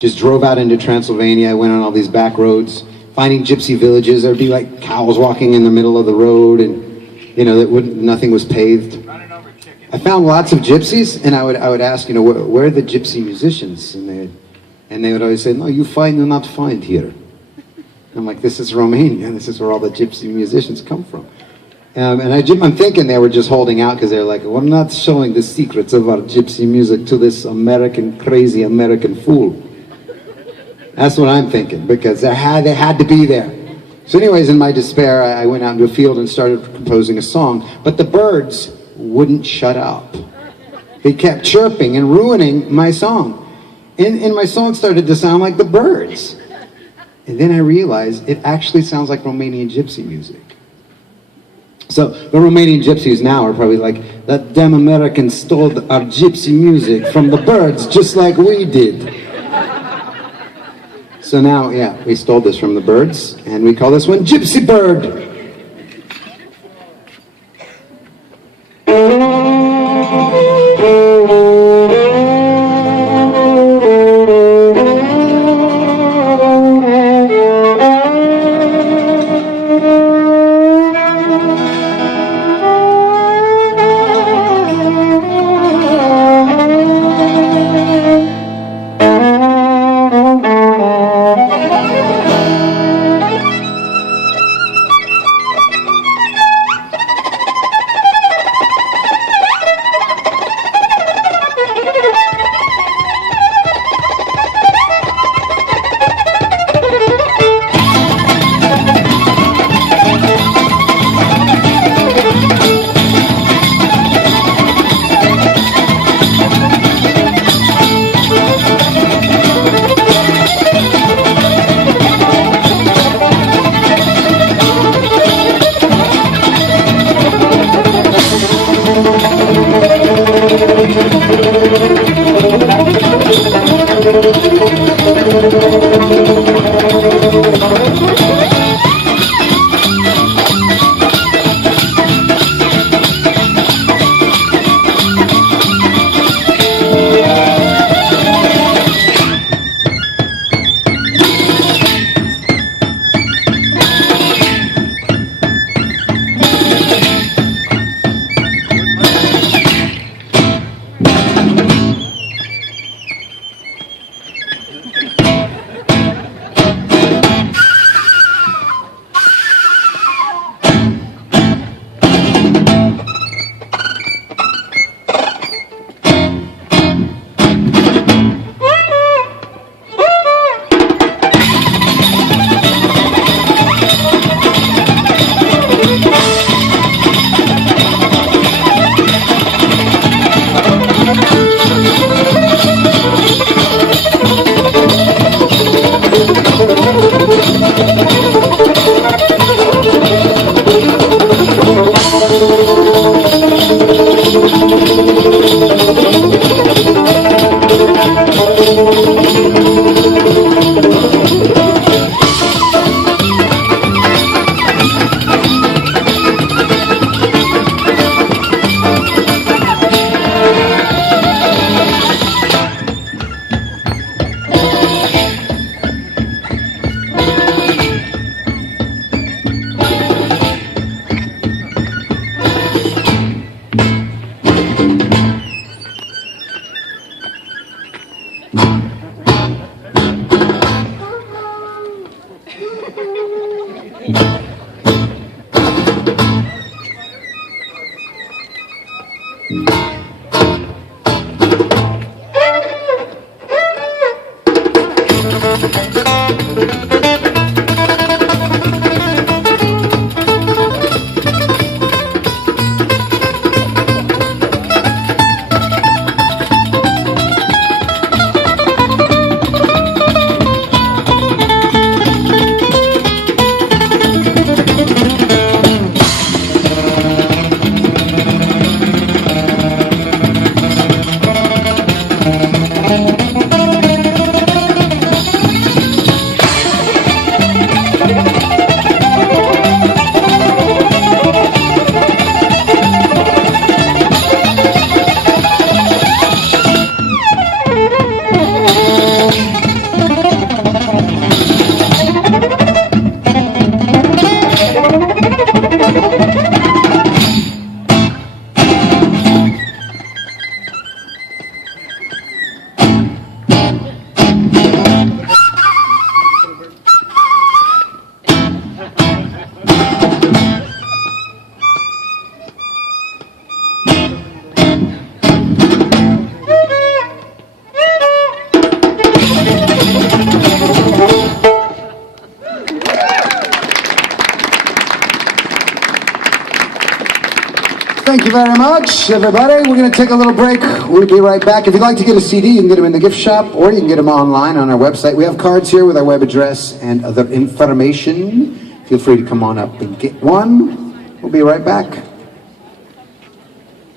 Just drove out into Transylvania. I went on all these back roads, finding gypsy villages. There'd be like cows walking in the middle of the road, and nothing was paved. I found lots of gypsies, and I would ask, where are the gypsy musicians? And they would always say, no, you not find here. I'm like, this is Romania. This is where all the gypsy musicians come from. And I'm thinking they were just holding out because they're like, we're not showing the secrets of our gypsy music to this crazy American fool. That's what I'm thinking, because they had to be there. So anyways, in my despair, I went out into a field and started composing a song. But the birds wouldn't shut up. They kept chirping and ruining my song. And my song started to sound like the birds. And then I realized it actually sounds like Romanian gypsy music. So the Romanian gypsies now are probably like, that damn Americans stole our gypsy music from the birds just like we did. So now, yeah, we stole this from the birds, and we call this one Gypsy Bird. Thank you very much, everybody. We're going to take a little break. We'll be right back. If you'd like to get a CD, you can get them in the gift shop, or you can get them online on our website. We have cards here with our web address and other information. Feel free to come on up and get one. We'll be right back.